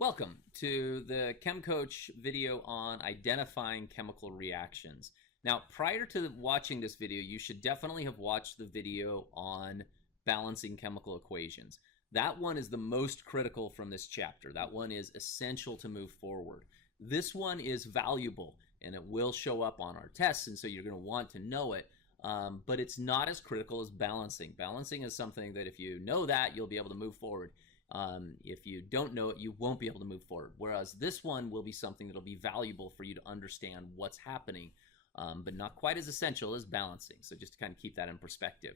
Welcome to the ChemCoach video on identifying chemical reactions. Now, prior to watching this video, you should definitely have watched the video on balancing chemical equations. That one is the most critical from this chapter. That one is essential to move forward. This one is valuable, and it will show up on our tests, and so you're going to want to know it. But it's not as critical as balancing. Balancing is something that if you know that, you'll be able to move forward. If you don't know it, you won't be able to move forward. Whereas this one will be something that'll be valuable for you to understand what's happening, but not quite as essential as balancing. So just to kind of keep that in perspective.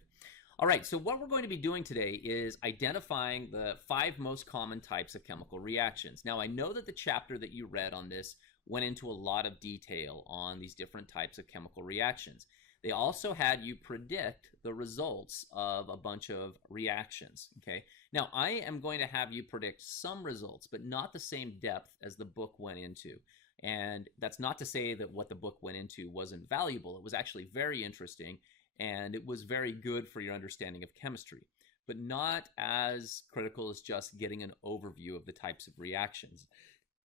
All right, so what we're going to be doing today is identifying the 5 most common types of chemical reactions. Now, I know that the chapter that you read on this went into a lot of detail on these different types of chemical reactions. They also had you predict the results of a bunch of reactions, okay? Now, I am going to have you predict some results, but not the same depth as the book went into. And that's not to say that what the book went into wasn't valuable. It was actually very interesting, and it was very good for your understanding of chemistry, but not as critical as just getting an overview of the types of reactions.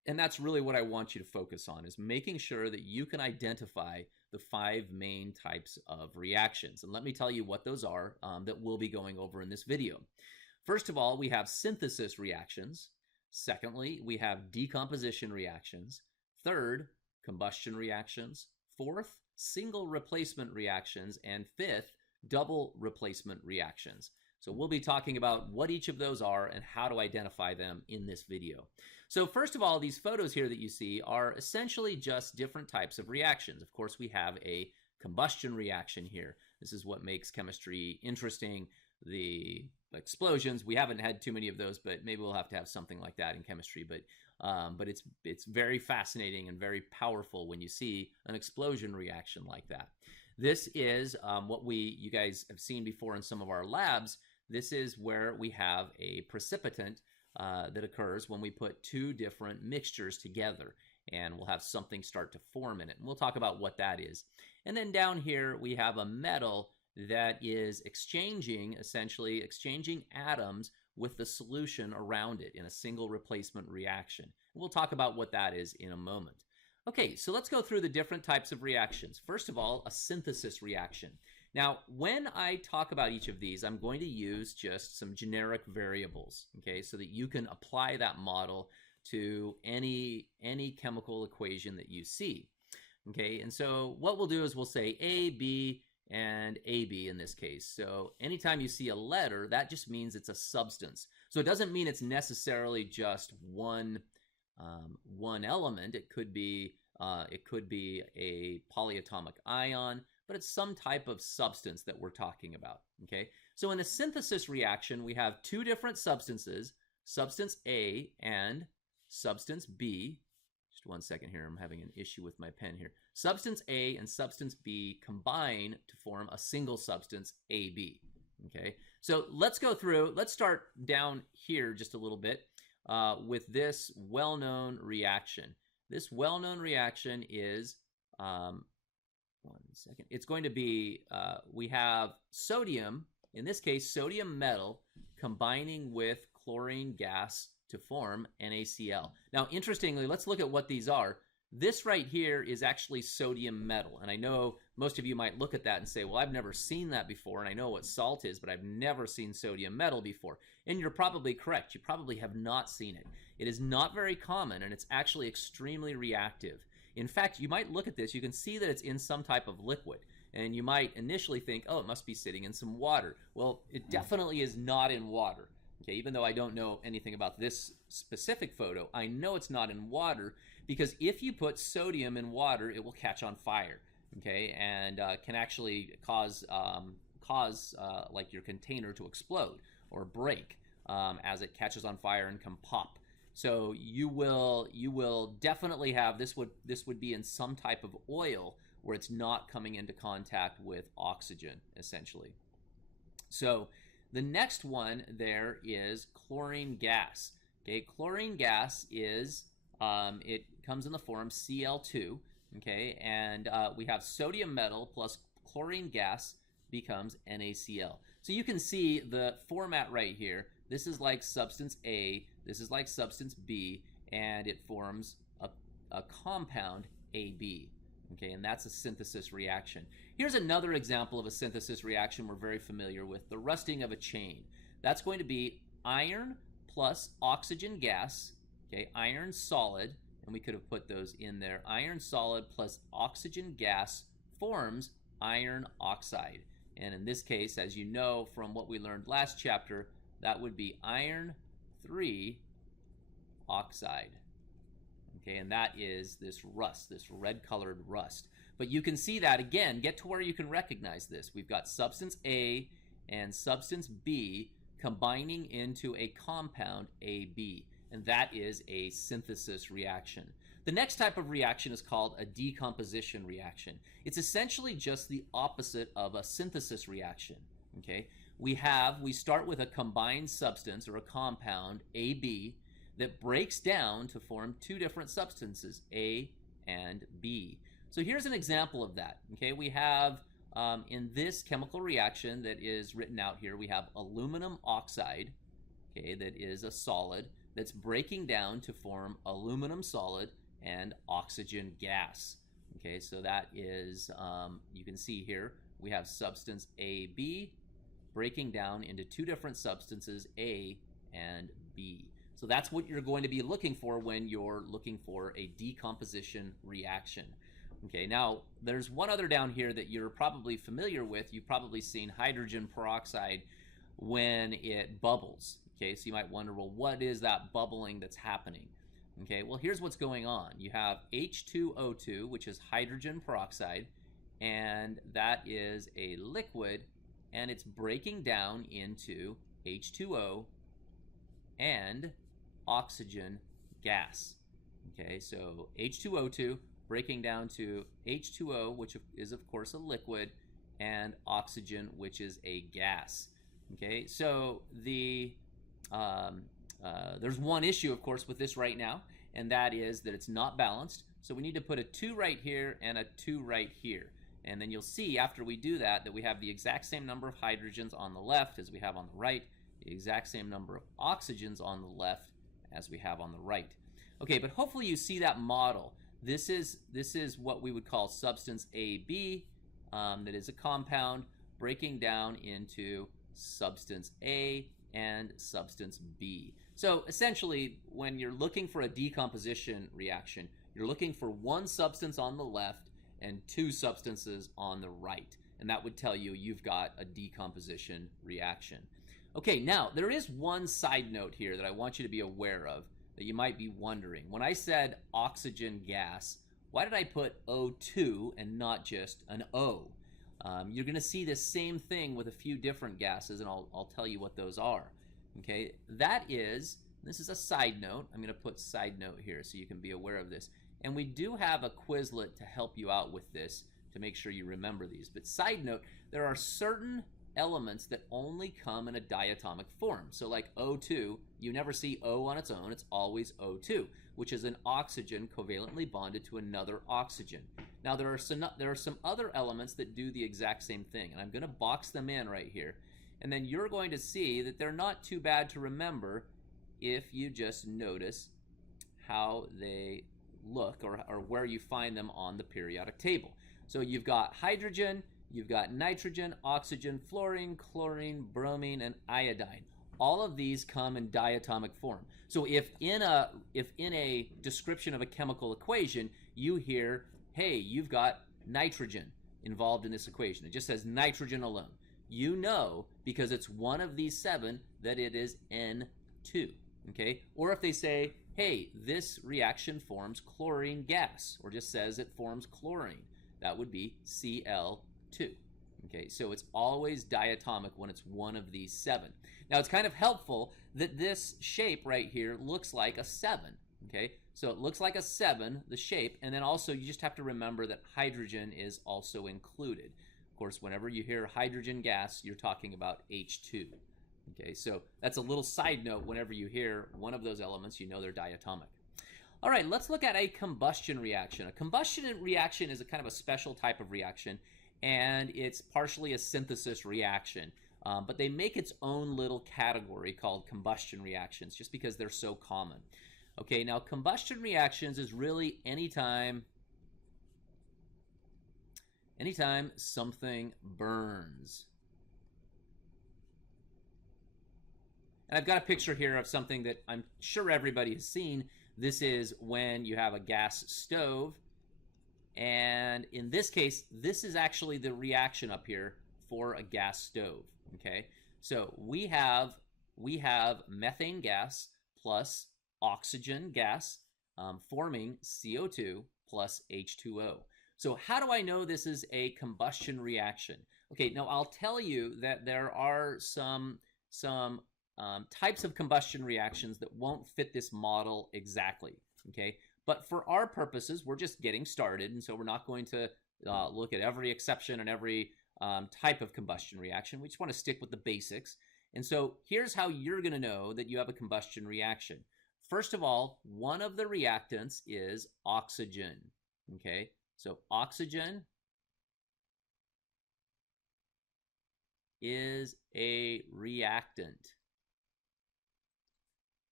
And that's really what I want you to focus on, is making sure that you can identify the 5 main types of reactions. And let me tell you what those are that we'll be going over in this video. First of all, we have synthesis reactions. Secondly, we have decomposition reactions. Third, combustion reactions. Fourth, single replacement reactions. And fifth, double replacement reactions. So we'll be talking about what each of those are and how to identify them in this video. So first of all, these photos here that you see are essentially just different types of reactions. Of course, we have a combustion reaction here. This is what makes chemistry interesting. The explosions, we haven't had too many of those, but maybe we'll have to have something like that in chemistry. But it's very fascinating and very powerful when you see an explosion reaction like that. This is what you guys have seen before in some of our labs. This is where we have a precipitant that occurs when we put 2 different mixtures together, and we'll have something start to form in it. And we'll talk about what that is. And then down here we have a metal that is essentially exchanging atoms with the solution around it in a single replacement reaction. And we'll talk about what that is in a moment. Okay, so let's go through the different types of reactions. First of all, a synthesis reaction. Now, when I talk about each of these, I'm going to use just some generic variables, okay, so that you can apply that model to any chemical equation that you see, okay? And so what we'll do is we'll say A, B, and AB in this case. So anytime you see a letter, that just means it's a substance. So it doesn't mean it's necessarily just one element. It could be a polyatomic ion, but it's some type of substance that we're talking about, okay? So in a synthesis reaction, we have 2 different substances, substance A and substance B. Just one second here, I'm having an issue with my pen here. Substance A and substance B combine to form a single substance, AB, okay? So let's go through, let's start down here just a little bit with this well-known reaction. This well-known reaction is, one second, it's going to be, we have sodium, in this case sodium metal, combining with chlorine gas to form NaCl. Now, interestingly, let's look at what these are. This right here is actually sodium metal, and I know most of you might look at that and say, well, I've never seen that before, and I know what salt is, but I've never seen sodium metal before. And you're probably correct. You probably have not seen it. It is not very common, and it's actually extremely reactive. In fact, you might look at this, you can see that it's in some type of liquid, and you might initially think, oh, it must be sitting in some water. Well, it definitely is not in water. Okay, even though I don't know anything about this specific photo, I know it's not in water, because if you put sodium in water, it will catch on fire, okay, and can actually cause like your container to explode or break as it catches on fire and can pop. So you will definitely have this would be in some type of oil where it's not coming into contact with oxygen, essentially. So the next one there is chlorine gas. Okay, chlorine gas is it comes in the form Cl2. Okay, and we have sodium metal plus chlorine gas becomes NaCl. So you can see the format right here. This is like substance A, this is like substance B, and it forms a compound AB. Okay, and that's a synthesis reaction. Here's another example of a synthesis reaction we're very familiar with, the rusting of a chain. That's going to be iron plus oxygen gas, okay, iron solid, and we could have put those in there. Iron solid plus oxygen gas forms iron oxide. And in this case, as you know from what we learned last chapter, that would be iron 3 oxide. Okay, and that is this rust, this red colored rust. But you can see that, again, get to where you can recognize this. We've got substance A and substance B combining into a compound AB, and that is a synthesis reaction. The next type of reaction is called a decomposition reaction. It's essentially just the opposite of a synthesis reaction. Okay, we start with a combined substance or a compound AB that breaks down to form two different substances, A and B. So here's an example of that. Okay, we have in this chemical reaction that is written out here, we have aluminum oxide, okay, that is a solid that's breaking down to form aluminum solid and oxygen gas. Okay, so that is, you can see here, we have substance AB breaking down into two different substances, A and B. So that's what you're going to be looking for when you're looking for a decomposition reaction. Okay, now there's one other down here that you're probably familiar with. You've probably seen hydrogen peroxide when it bubbles. Okay, so you might wonder, well, what is that bubbling that's happening? Okay, well, here's what's going on. You have H2O2, which is hydrogen peroxide, and that is a liquid, and it's breaking down into H2O and oxygen gas. Okay, so H2O2 breaking down to H2O, which is of course a liquid, and oxygen, which is a gas. Okay, so there's one issue, of course, with this right now, and that is that it's not balanced. So we need to put a 2 right here and a 2 right here. And then you'll see after we do that that we have the exact same number of hydrogens on the left as we have on the right, the exact same number of oxygens on the left as we have on the right. Okay, but hopefully you see that model. This is what we would call substance AB, that is a compound breaking down into substance A and substance B. So essentially, when you're looking for a decomposition reaction, you're looking for one substance on the left and two substances on the right. And that would tell you you've got a decomposition reaction. Okay, now there is one side note here that I want you to be aware of that you might be wondering. When I said oxygen gas, why did I put O2 and not just an O? You're going to see this same thing with a few different gases, and I'll tell you what those are. Okay, this is a side note. I'm going to put side note here so you can be aware of this. And we do have a Quizlet to help you out with this to make sure you remember these. But side note, there are certain elements that only come in a diatomic form. So like O2, you never see O on its own, it's always O2, which is an oxygen covalently bonded to another oxygen. Now there are some other elements that do the exact same thing, and I'm going to box them in right here. And then you're going to see that they're not too bad to remember if you just notice how they look or where you find them on the periodic table. So you've got hydrogen, you've got nitrogen, oxygen, fluorine, chlorine, bromine, and iodine. All of these come in diatomic form. So if in a description of a chemical equation, you hear, hey, you've got nitrogen involved in this equation. It just says nitrogen alone. You know, because it's one of these 7, that it is N2. Okay? Or if they say, hey, this reaction forms chlorine gas, or just says it forms chlorine, that would be Cl2. Okay, so it's always diatomic when it's one of these 7. Now it's kind of helpful that this shape right here looks like a 7. Okay, so it looks like a 7, the shape, and then also you just have to remember that hydrogen is also included. Of course, whenever you hear hydrogen gas, you're talking about H2. Okay, so that's a little side note. Whenever you hear one of those elements, you know they're diatomic. All right, let's look at a combustion reaction. A combustion reaction is a kind of a special type of reaction, and it's partially a synthesis reaction. But they make its own little category called combustion reactions just because they're so common. Okay, now combustion reactions is really anytime something burns. And I've got a picture here of something that I'm sure everybody has seen. This is when you have a gas stove. And in this case, this is actually the reaction up here for a gas stove. Okay, so we have methane gas plus oxygen gas forming CO2 plus H2O. So how do I know this is a combustion reaction? Okay, now I'll tell you that there are some types of combustion reactions that won't fit this model exactly, okay? But for our purposes, we're just getting started, and so we're not going to look at every exception and every type of combustion reaction. We just want to stick with the basics. And so here's how you're going to know that you have a combustion reaction. First of all, one of the reactants is oxygen, okay? So oxygen is a reactant.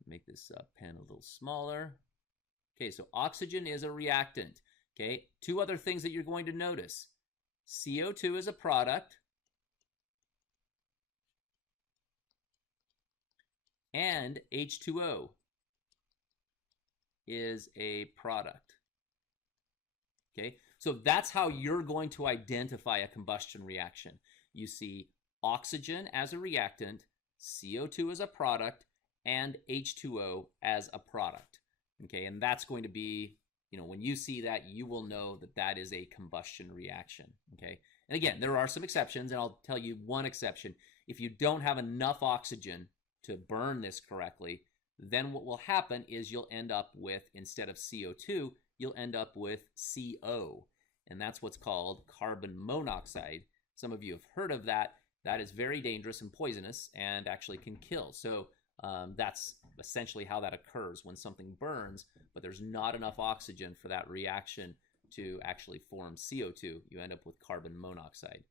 Make this pen a little smaller. Okay, so oxygen is a reactant. Okay, two other things that you're going to notice. CO2 is a product, and H2O is a product. Okay, so that's how you're going to identify a combustion reaction. You see oxygen as a reactant, CO2 as a product, and H2O as a product. Okay, and that's going to be, when you see that, you will know that that is a combustion reaction. Okay, and again, there are some exceptions, and I'll tell you one exception. If you don't have enough oxygen to burn this correctly, then what will happen is you'll end up with, instead of CO2, you'll end up with CO, and that's what's called carbon monoxide. Some of you have heard of that. That is very dangerous and poisonous and actually can kill. So that's essentially how that occurs when something burns, but there's not enough oxygen for that reaction to actually form CO2. You end up with carbon monoxide.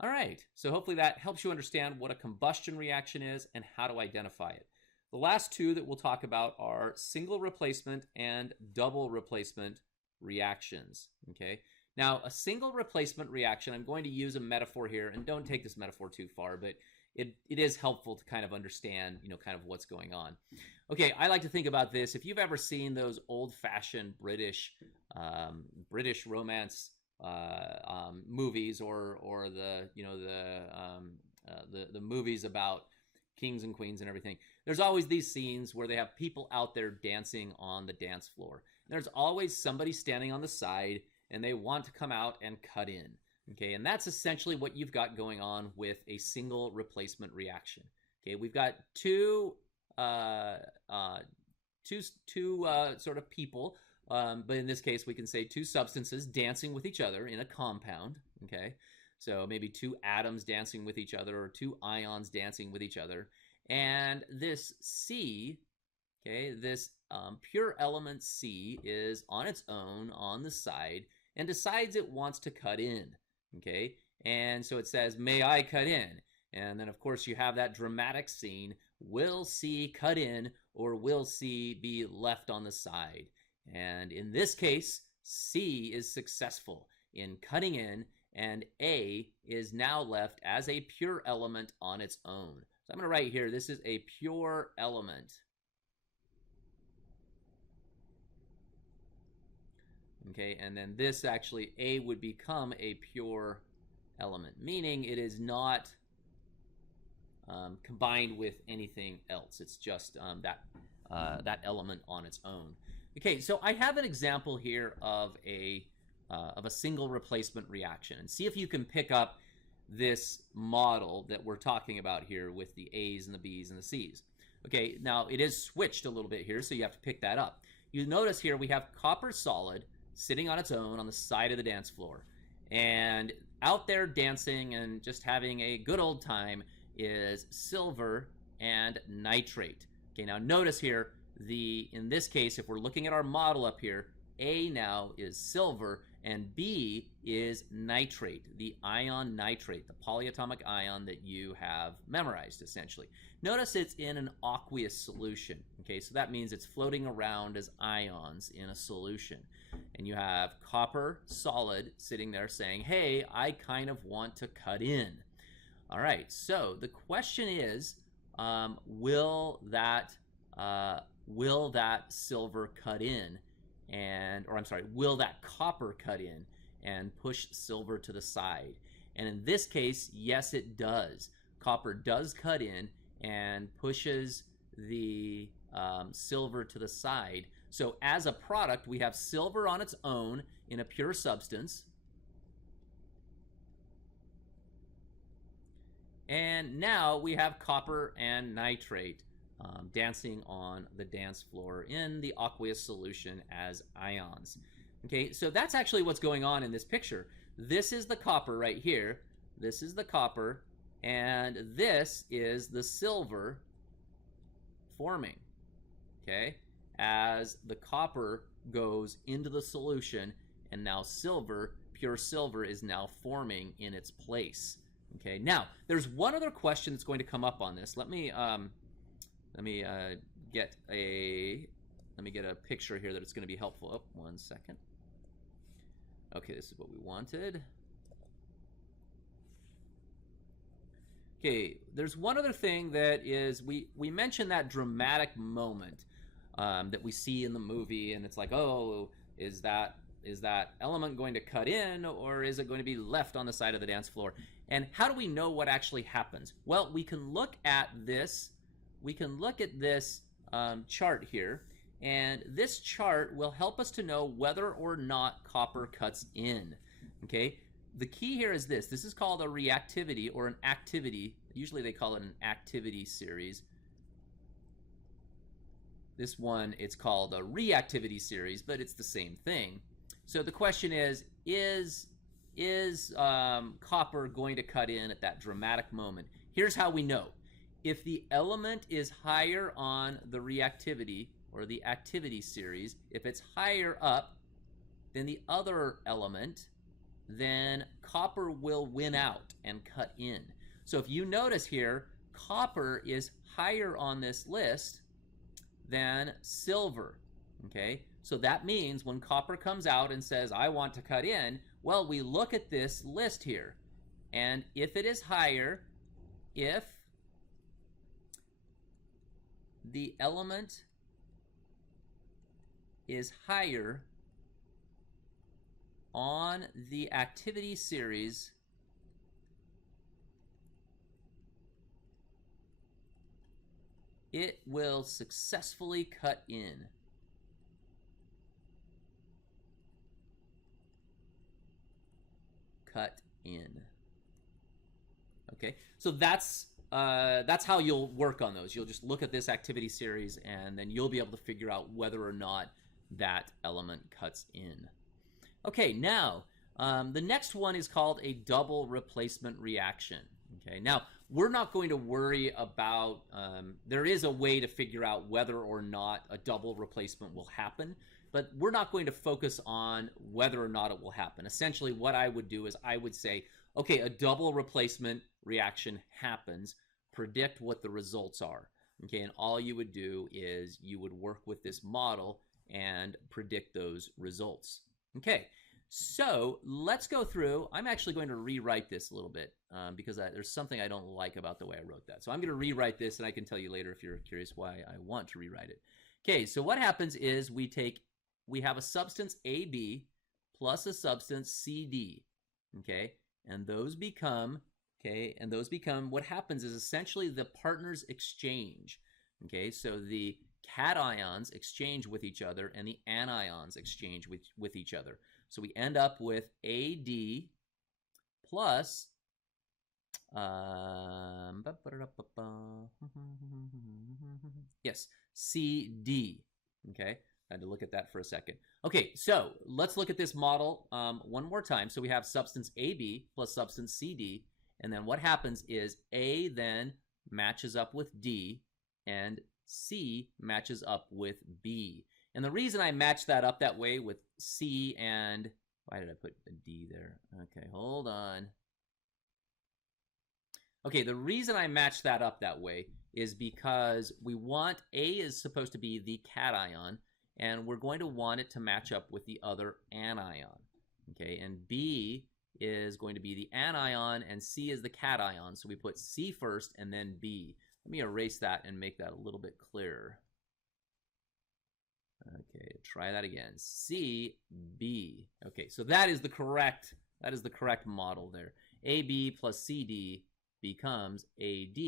All right, so hopefully that helps you understand what a combustion reaction is and how to identify it. The last two that we'll talk about are single replacement and double replacement reactions. Okay, now a single replacement reaction, I'm going to use a metaphor here, and don't take this metaphor too far, but it is helpful to kind of understand, kind of what's going on. Okay, I like to think about this. If you've ever seen those old-fashioned British romance movies, or the movies about kings and queens and everything, there's always these scenes where they have people out there dancing on the dance floor. There's always somebody standing on the side, and they want to come out and cut in. Okay, and that's essentially what you've got going on with a single replacement reaction. Okay, we've got two sort of people, but in this case we can say two substances dancing with each other in a compound. Okay, so maybe two atoms dancing with each other, or two ions dancing with each other, and this C, okay, this pure element C is on its own on the side and decides it wants to cut in. Okay, and so it says, "May I cut in?" And then, of course, you have that dramatic scene. Will C cut in, or will C be left on the side? And in this case, C is successful in cutting in, and A is now left as a pure element on its own. So I'm going to write here, this is a pure element. Okay, and then this actually, A would become a pure element, meaning it is not combined with anything else. It's just that element on its own. Okay, so I have an example here of a single replacement reaction, and see if you can pick up this model that we're talking about here with the A's and the B's and the C's. Okay, now it is switched a little bit here, so you have to pick that up. You notice here we have copper solid sitting on its own on the side of the dance floor, and out there dancing and just having a good old time is silver and nitrate. Okay, now notice here, in this case, if we're looking at our model up here, A now is silver And B is nitrate, the ion nitrate, the polyatomic ion that you have memorized, essentially. Notice it's in an aqueous solution, okay? So that means it's floating around as ions in a solution. And you have copper solid sitting there saying, hey, I kind of want to cut in. All right, so the question is, will that silver cut in? Will that copper cut in and push silver to the side? And in this case, yes, it does. Copper does cut in and pushes the silver to the side. So as a product, we have silver on its own in a pure substance. And now we have copper and nitrate dancing on the dance floor in the aqueous solution as ions. Okay, so that's actually what's going on in this picture. This is the copper right here. This is the copper, and this is the silver forming. Okay, as the copper goes into the solution, and now silver, pure silver, is now forming in its place. Okay, now there's one other question that's going to come up on this. Let me get a picture here that it's going to be helpful. Oh, 1 second. Okay, this is what we wanted. Okay, there's one other thing that is, we mentioned that dramatic moment that we see in the movie, and it's like, oh, is that element going to cut in, or is it going to be left on the side of the dance floor? And how do we know what actually happens? Well, we can look at this. We can look at this chart here, and this chart will help us to know whether or not copper cuts in. Okay, the key here is this. This is called a reactivity or an activity. Usually they call it an activity series. This one, it's called a reactivity series, but it's the same thing. So the question is copper going to cut in at that dramatic moment? Here's how we know. If the element is higher on the reactivity or the activity series, if it's higher up than the other element, then copper will win out and cut in. So if you notice here, copper is higher on this list than silver. Okay, so that means when copper comes out and says, I want to cut in, well, we look at this list here, and if it is higher, if the element is higher on the activity series, it will successfully cut in. Cut in. Okay, so that's how you'll work on those. You'll just look at this activity series, and then you'll be able to figure out whether or not that element cuts in. Okay, now the next one is called a double replacement reaction. Okay, now we're not going to worry about, there is a way to figure out whether or not a double replacement will happen, but we're not going to focus on whether or not it will happen. Essentially, what I would do is I would say, okay, a double replacement reaction happens, predict what the results are. Okay, and all you would do is you would work with this model and predict those results. Okay, so let's go through. I'm actually going to rewrite this a little bit because there's something I don't like about the way I wrote that. So I'm going to rewrite this, and I can tell you later if you're curious why I want to rewrite it. Okay, so what happens is we have a substance AB plus a substance CD. Okay, and those become, what happens is essentially the partners exchange. Okay, so the cations exchange with each other and the anions exchange with each other. So we end up with AD plus CD. Okay, I had to look at that for a second. Okay, so let's look at this model one more time. So we have substance AB plus substance CD, and then what happens is A then matches up with D, and C matches up with B. And the reason I match that up that way with C and Why did I put a D there? Okay, hold on. Okay, the reason I matched that up that way is because we want A is supposed to be the cation, and we're going to want it to match up with the other anion. Okay, and B is going to be the anion, and C is the cation. So we put C first and then B. Let me erase that and make that a little bit clearer. Okay, try that again. C, B. Okay, so that is the correct model there. AB plus CD becomes AD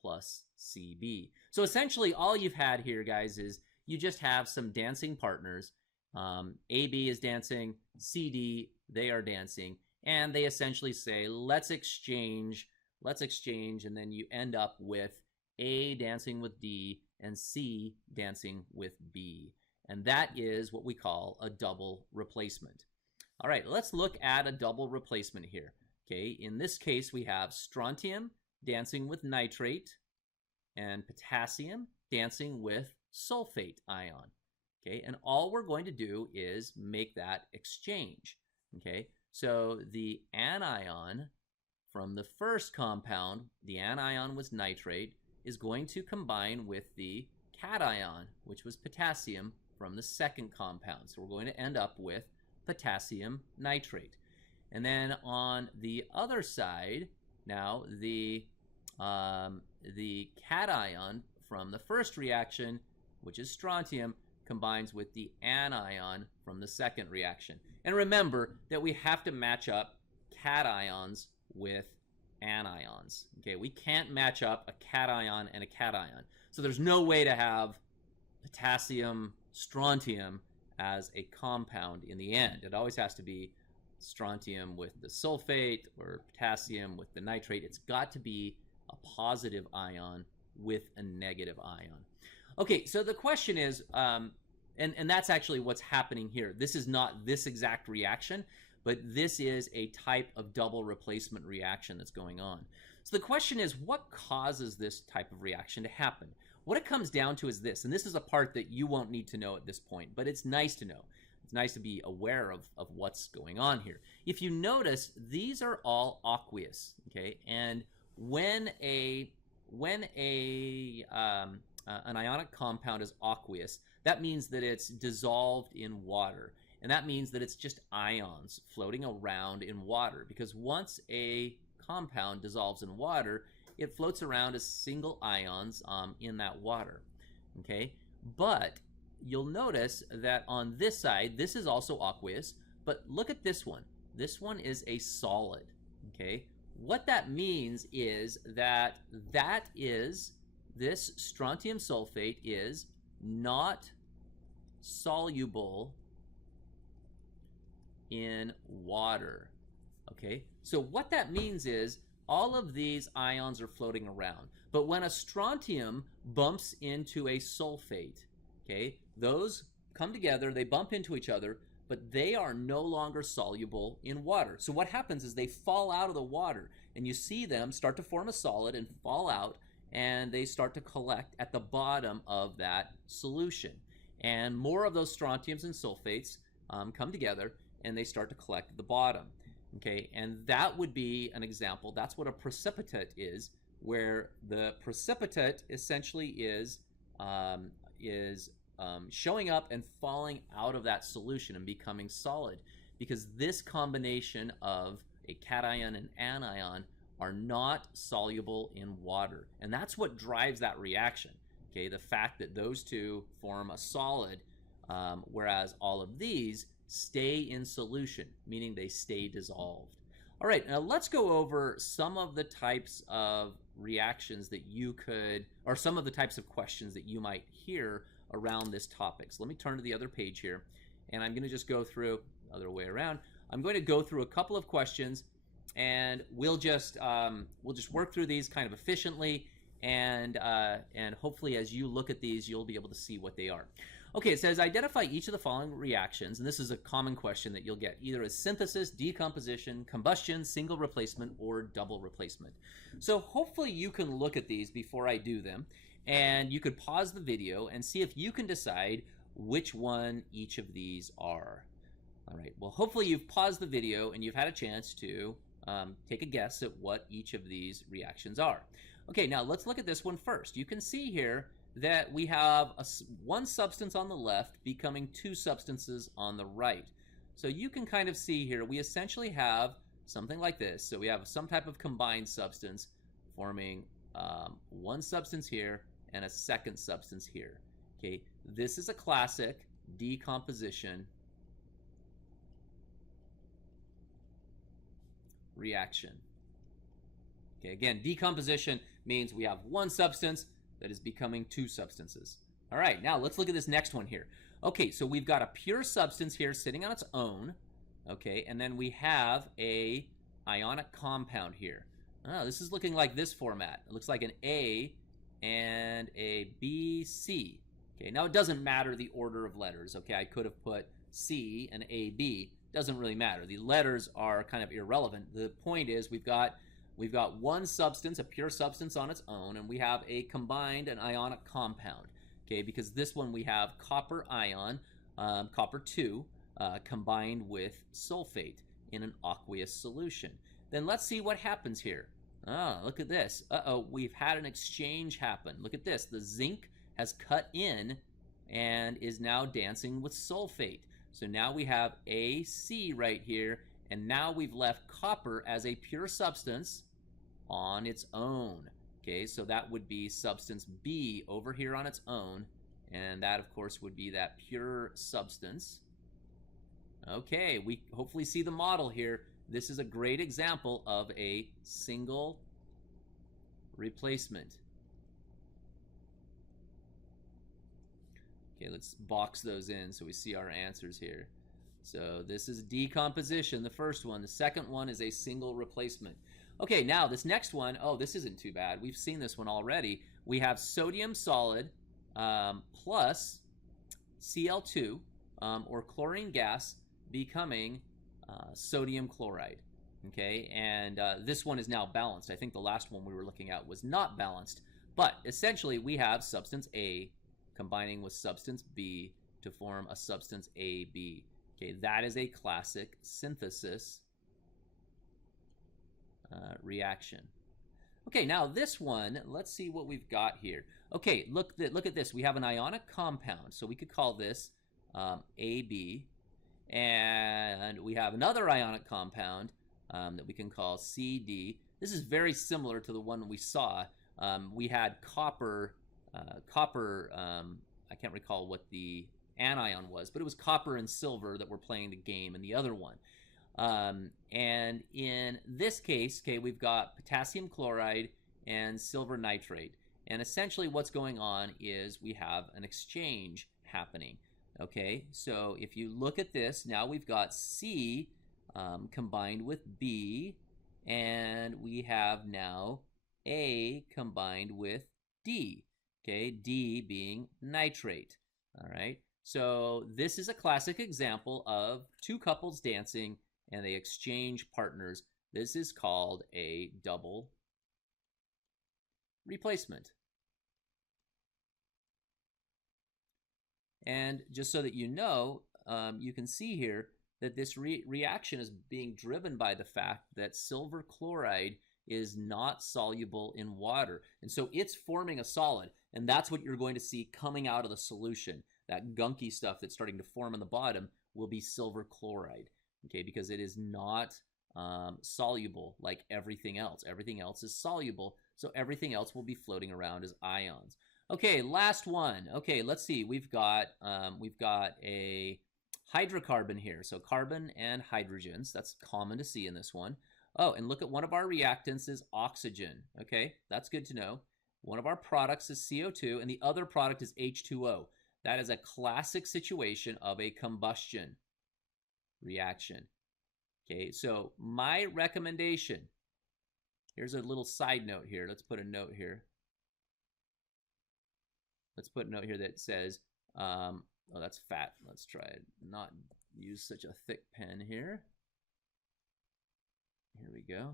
plus CB. So essentially all you've had here, guys, is you just have some dancing partners. AB is dancing, CD, they are dancing, and they essentially say, let's exchange, and then you end up with A dancing with D and C dancing with B. And that is what we call a double replacement. All right, let's look at a double replacement here. Okay, in this case, we have strontium dancing with nitrate and potassium dancing with sulfate ion. Okay, and all we're going to do is make that exchange. Okay, so the anion from the first compound, the anion was nitrate, is going to combine with the cation, which was potassium, from the second compound. So we're going to end up with potassium nitrate. And then on the other side, now the cation from the first reaction, which is strontium, combines with the anion from the second reaction. And remember that we have to match up cations with anions. Okay, we can't match up a cation and a cation. So there's no way to have potassium strontium as a compound in the end. It always has to be strontium with the sulfate or potassium with the nitrate. It's got to be a positive ion with a negative ion. Okay, so the question is, and that's actually what's happening here. This is not this exact reaction, but this is a type of double replacement reaction that's going on. So the question is, what causes this type of reaction to happen? What it comes down to is this, and this is a part that you won't need to know at this point, but it's nice to know. It's nice to be aware of what's going on here. If you notice, these are all aqueous, okay? And when an ionic compound is aqueous, that means that it's dissolved in water. And that means that it's just ions floating around in water, because once a compound dissolves in water, it floats around as single ions in that water, okay? But you'll notice that on this side, this is also aqueous, but look at this one. This one is a solid, okay? What that means is that this strontium sulfate is not soluble in water, okay? So what that means is all of these ions are floating around, but when a strontium bumps into a sulfate, okay, those come together, they bump into each other, but they are no longer soluble in water. So what happens is they fall out of the water, and you see them start to form a solid and fall out, and they start to collect at the bottom of that solution. And more of those strontiums and sulfates come together, and they start to collect at the bottom. Okay, and that would be an example. That's what a precipitate is, where the precipitate essentially is showing up and falling out of that solution and becoming solid, because this combination of a cation and anion are not soluble in water, and that's what drives that reaction. Okay, the fact that those two form a solid, whereas all of these stay in solution, meaning they stay dissolved. All right, now let's go over some of the types of reactions that you could, or some of the types of questions that you might hear around this topic. So let me turn to the other page here, and I'm going to just go through, other way around, I'm going to go through a couple of questions, and we'll just work through these kind of efficiently, and hopefully as you look at these, you'll be able to see what they are. Okay, it says identify each of the following reactions, and this is a common question that you'll get either as synthesis, decomposition, combustion, single replacement, or double replacement. So hopefully you can look at these before I do them, and you could pause the video and see if you can decide which one each of these are. All right, well, hopefully you've paused the video and you've had a chance to take a guess at what each of these reactions are. Okay, now let's look at this one first. You can see here that we have one substance on the left becoming two substances on the right. So you can kind of see here, we essentially have something like this. So we have some type of combined substance forming one substance here and a second substance here. Okay, this is a classic decomposition reaction. Okay, again, decomposition means we have one substance that is becoming two substances. All right, now let's look at this next one here. Okay, so we've got a pure substance here sitting on its own. Okay, and then we have a ionic compound here. Oh, this is looking like this format. It looks like an A and a B, C. Okay, now it doesn't matter the order of letters. Okay, I could have put C and A, B. Doesn't really matter. The letters are kind of irrelevant. The point is we've got one substance, a pure substance on its own, and we have a combined, an ionic compound. Okay, because this one we have copper ion, copper 2, combined with sulfate in an aqueous solution. Then let's see what happens here. Ah, look at this. Uh-oh, we've had an exchange happen. Look at this. The zinc has cut in and is now dancing with sulfate. So now we have AC right here, and now we've left copper as a pure substance on its own. Okay, so that would be substance B over here on its own, and that of course would be that pure substance. Okay, we hopefully see the model here. This is a great example of a single replacement. Okay, let's box those in so we see our answers here. So this is decomposition, the first one. The second one is a single replacement. Okay, now this next one, oh, this isn't too bad. We've seen this one already. We have sodium solid plus Cl2 or chlorine gas becoming sodium chloride. Okay, and this one is now balanced. I think the last one we were looking at was not balanced. But essentially, we have substance A combining with substance B to form a substance AB. Okay, that is a classic synthesis reaction. Okay, now this one, let's see what we've got here. Okay, look at this. We have an ionic compound, so we could call this AB, and we have another ionic compound that we can call CD. This is very similar to the one we saw. We had copper. I can't recall what the anion was, but it was copper and silver that were playing the game in the other one. And in this case, okay, we've got potassium chloride and silver nitrate. And essentially what's going on is we have an exchange happening. Okay, so if you look at this, now we've got C combined with B, and we have now A combined with D. Okay, D being nitrate. All right, so this is a classic example of two couples dancing and they exchange partners. This is called a double replacement. And just so that you know, you can see here that this reaction is being driven by the fact that silver chloride is not soluble in water. And so it's forming a solid, and that's what you're going to see coming out of the solution. That gunky stuff that's starting to form on the bottom will be silver chloride, okay, because it is not soluble like everything else. Everything else is soluble, so everything else will be floating around as ions. Okay, last one. Okay, let's see. We've got a hydrocarbon here. So carbon and hydrogens. That's common to see in this one. Oh, and look at one of our reactants is oxygen. Okay, that's good to know. One of our products is CO2, and the other product is H2O. That is a classic situation of a combustion reaction. Okay, so my recommendation, here's a little side note here. Let's put a note here. Let's put a note here that says, oh, that's fat. Let's try it. Not use such a thick pen here. Here we go.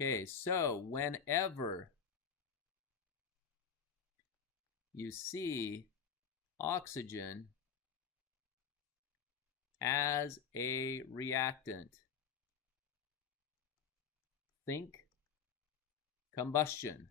Okay, so whenever you see oxygen as a reactant. Think combustion.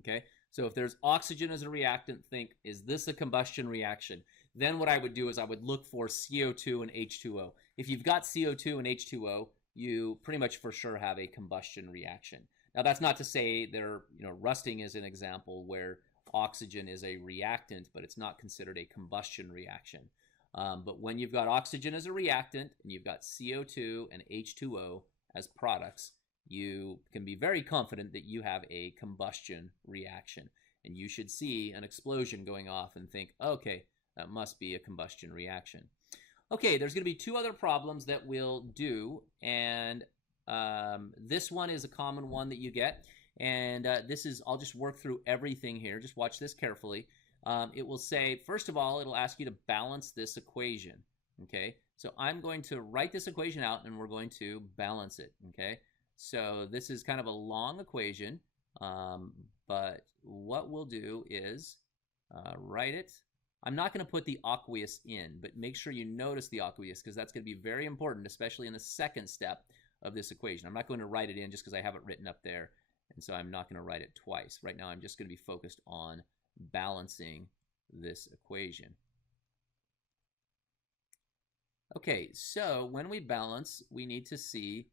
Okay, so if there's oxygen as a reactant, think, is this a combustion reaction? Then what I would do is I would look for CO2 and H2O. If you've got CO2 and H2O, you pretty much for sure have a combustion reaction. Now that's not to say there, rusting is an example where oxygen is a reactant, but it's not considered a combustion reaction. But when you've got oxygen as a reactant and you've got CO2 and H2O as products, you can be very confident that you have a combustion reaction. And you should see an explosion going off and think, okay, that must be a combustion reaction. Okay, there's going to be two other problems that we'll do, and this one is a common one that you get. And this is, I'll just work through everything here. Just watch this carefully. It will say, first of all, it'll ask you to balance this equation. Okay, so I'm going to write this equation out and we're going to balance it. Okay, so this is kind of a long equation, but what we'll do is write it. I'm not going to put the aqueous in, but make sure you notice the aqueous because that's going to be very important, especially in the second step of this equation. I'm not going to write it in just because I have it written up there, and so I'm not going to write it twice. Right now I'm just going to be focused on balancing this equation. Okay, so when we balance, we need to see,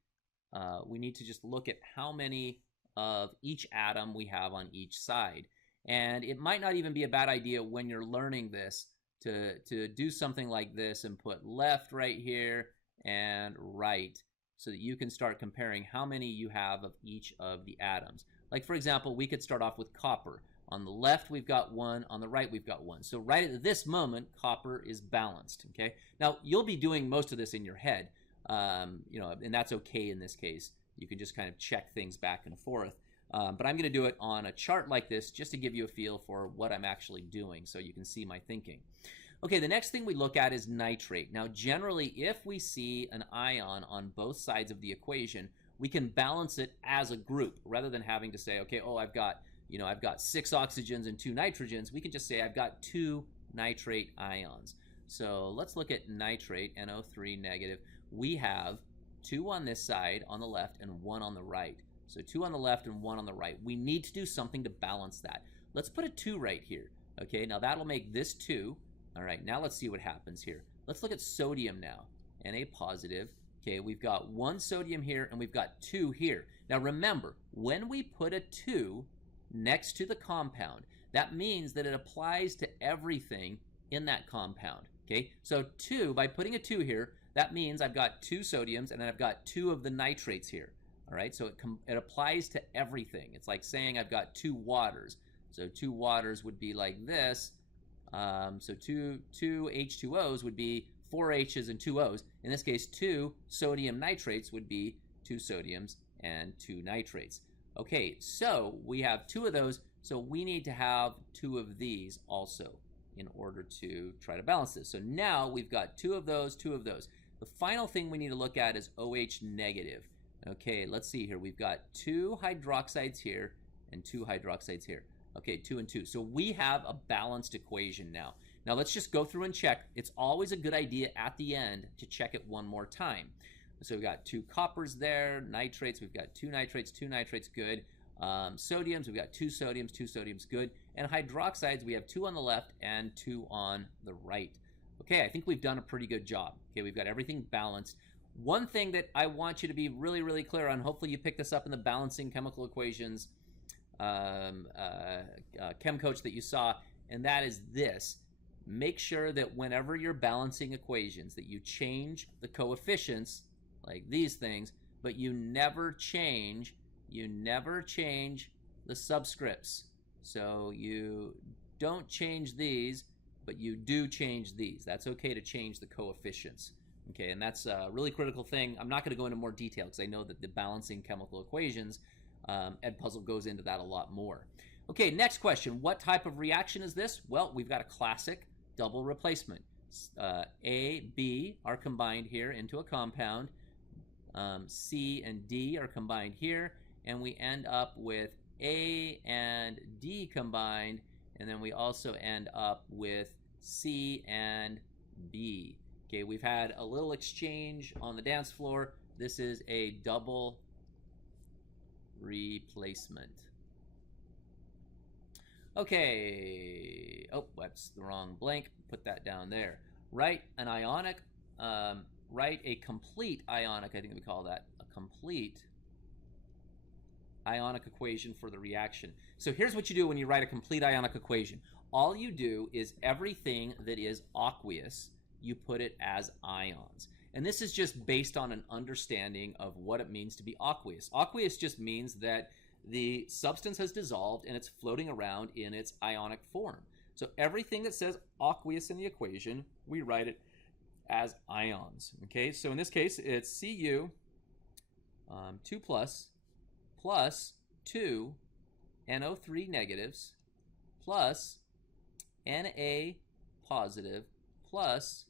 we need to just look at how many of each atom we have on each side. And it might not even be a bad idea when you're learning this to do something like this and put left right here and right so that you can start comparing how many you have of each of the atoms. Like for example, we could start off with copper. On the left we've got one, on the right we've got one. So right at this moment, copper is balanced, okay? Now you'll be doing most of this in your head, and that's okay in this case. You can just kind of check things back and forth. But I'm going to do it on a chart like this just to give you a feel for what I'm actually doing so you can see my thinking. Okay, the next thing we look at is nitrate. Now generally if we see an ion on both sides of the equation, we can balance it as a group rather than having to say, okay, oh, I've got 6 oxygens and 2 nitrogens. We can just say I've got 2 nitrate ions. So let's look at nitrate, NO3 negative. We have 2 on this side on the left and 1 on the right. So 2 on the left and 1 on the right. We need to do something to balance that. Let's put a 2 right here. Okay, now that'll make this 2. All right, now let's see what happens here. Let's look at sodium now. Na positive. Okay, we've got 1 sodium here and we've got 2 here. Now remember, when we put a 2 next to the compound, that means that it applies to everything in that compound. Okay, so 2, by putting a 2 here, that means I've got 2 sodiums and then I've got 2 of the nitrates here. All right, so it applies to everything. It's like saying I've got 2 waters. So 2 waters would be like this. So two H2Os would be 4 H's and 2 O's. In this case, 2 sodium nitrates would be 2 sodiums and 2 nitrates. Okay, so we have 2 of those, so we need to have 2 of these also in order to try to balance this. So now we've got 2 of those, 2 of those. The final thing we need to look at is OH negative. Okay, let's see here. We've got 2 hydroxides here and 2 hydroxides here. Okay, 2 and 2. So we have a balanced equation now. Now let's just go through and check. It's always a good idea at the end to check it one more time. So we've got 2 coppers there, nitrates, we've got 2 nitrates, good. Sodiums, we've got 2 sodiums, good. And hydroxides, we have 2 on the left and 2 on the right. Okay, I think we've done a pretty good job. Okay, we've got everything balanced. One thing that I want you to be really, really clear on, hopefully you picked this up in the balancing chemical equations chem coach that you saw, and that is this. Make sure that whenever you're balancing equations that you change the coefficients like these things, but you never change the subscripts. So you don't change these, but you do change these. That's okay to change the coefficients. Okay, and that's a really critical thing. I'm not going to go into more detail because I know that the balancing chemical equations, Edpuzzle goes into that a lot more. Okay, next question. What type of reaction is this? Well, we've got a classic double replacement. A, B are combined here into a compound. C and D are combined here, and we end up with A and D combined, and then we also end up with C, and B. Okay, we've had a little exchange on the dance floor. This is a double replacement. Okay, oh, that's the wrong blank. Put that down there. Write an ionic, write a complete ionic, I think we call that a complete ionic equation for the reaction. So here's what you do when you write a complete ionic equation. All you do is everything that is aqueous, you put it as ions. And this is just based on an understanding of what it means to be aqueous. Aqueous just means that the substance has dissolved and it's floating around in its ionic form. So everything that says aqueous in the equation, we write it as ions. Okay, so in this case, it's Cu 2 plus 2 NO3 negatives plus Na positive plus,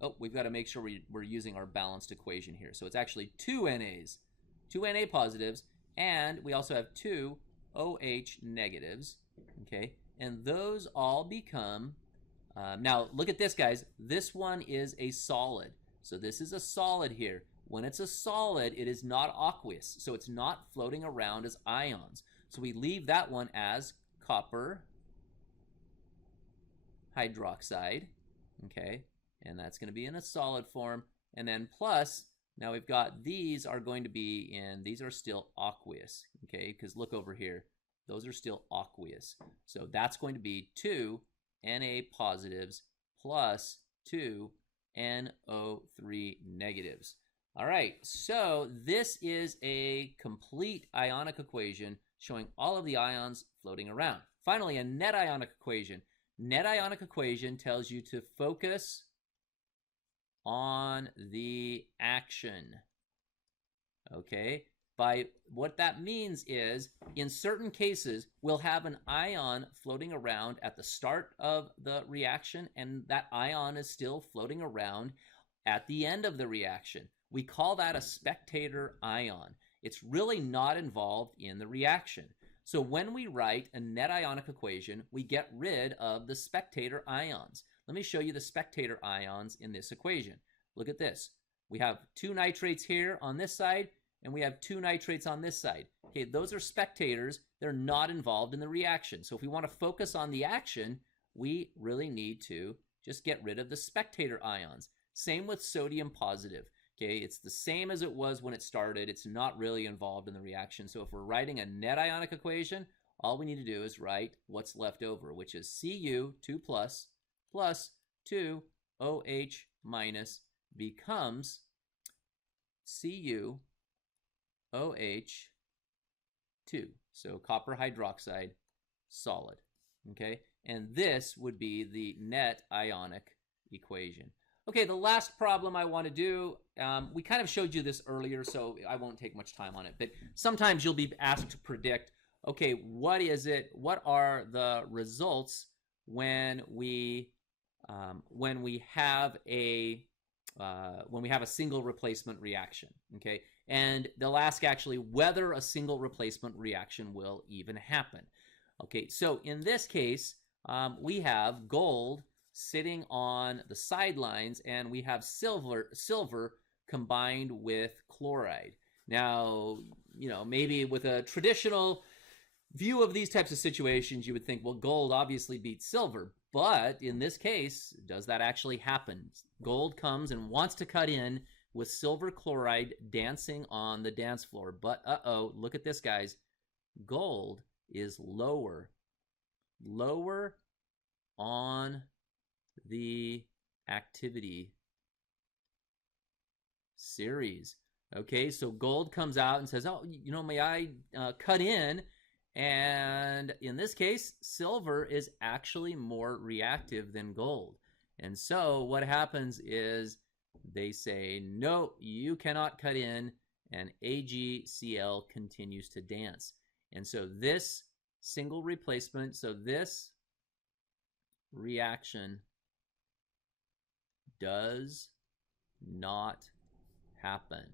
oh, we've got to make sure we're using our balanced equation here. So it's actually 2 NAs, 2 Na positives, and we also have 2 OH negatives, okay? And those all become, now look at this, guys. This one is a solid. So this is a solid here. When it's a solid, it is not aqueous. So it's not floating around as ions. So we leave that one as copper hydroxide, okay? And that's going to be in a solid form. And then plus, now we've got these are going to be in, these are still aqueous, okay? Because look over here, those are still aqueous. So that's going to be 2 Na positives plus 2 NO3 negatives. All right, so this is a complete ionic equation showing all of the ions floating around. Finally, a net ionic equation. Net ionic equation tells you to focus on the action. Okay, by what that means is in certain cases we'll have an ion floating around at the start of the reaction, and that ion is still floating around at the end of the reaction. We call that a spectator ion. It's really not involved in the reaction. So when we write a net ionic equation, we get rid of the spectator ions. Let me show you the spectator ions in this equation. Look at this. We have 2 nitrates here on this side, and we have 2 nitrates on this side. Okay, those are spectators. They're not involved in the reaction. So if we want to focus on the action, we really need to just get rid of the spectator ions. Same with sodium positive. Okay, it's the same as it was when it started. It's not really involved in the reaction. So if we're writing a net ionic equation, all we need to do is write what's left over, which is Cu 2 plus 2 OH minus becomes Cu OH 2. So copper hydroxide solid. Okay, and this would be the net ionic equation. Okay, the last problem I want to do, we kind of showed you this earlier, so I won't take much time on it, but sometimes you'll be asked to predict, okay, what is it, what are the results when we have a single replacement reaction, okay? And they'll ask actually whether a single replacement reaction will even happen. Okay, so in this case, we have gold sitting on the sidelines, and we have silver combined with chloride. Now, you know, maybe with a traditional view of these types of situations, you would think, well, gold obviously beats silver. But in this case, does that actually happen? Gold comes and wants to cut in with silver chloride dancing on the dance floor. But uh-oh, look at this, guys. Gold is lower on the activity series. Okay, so gold comes out and says, oh, you know, may I cut in? And in this case, silver is actually more reactive than gold. And so what happens is they say, no, you cannot cut in, and AgCl continues to dance. And so this single replacement, so this reaction does not happen.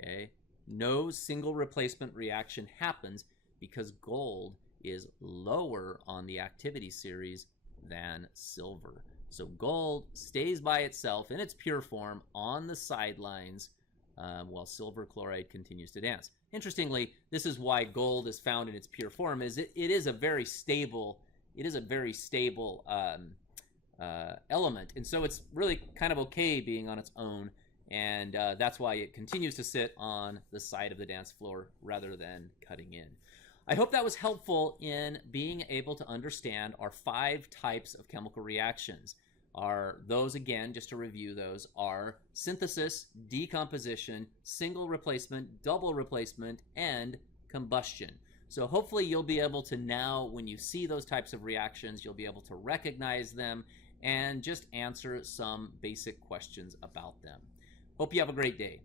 Okay, no single replacement reaction happens because gold is lower on the activity series than silver. So gold stays by itself in its pure form on the sidelines while silver chloride continues to dance. Interestingly, this is why gold is found in its pure form. It is a very stable element, and so it's really kind of okay being on its own, and that's why it continues to sit on the side of the dance floor rather than cutting in. I hope that was helpful in being able to understand our 5 types of chemical reactions. Those, again, just to review those, are synthesis, decomposition, single replacement, double replacement, and combustion. So hopefully you'll be able to now, when you see those types of reactions, you'll be able to recognize them and just answer some basic questions about them. Hope you have a great day.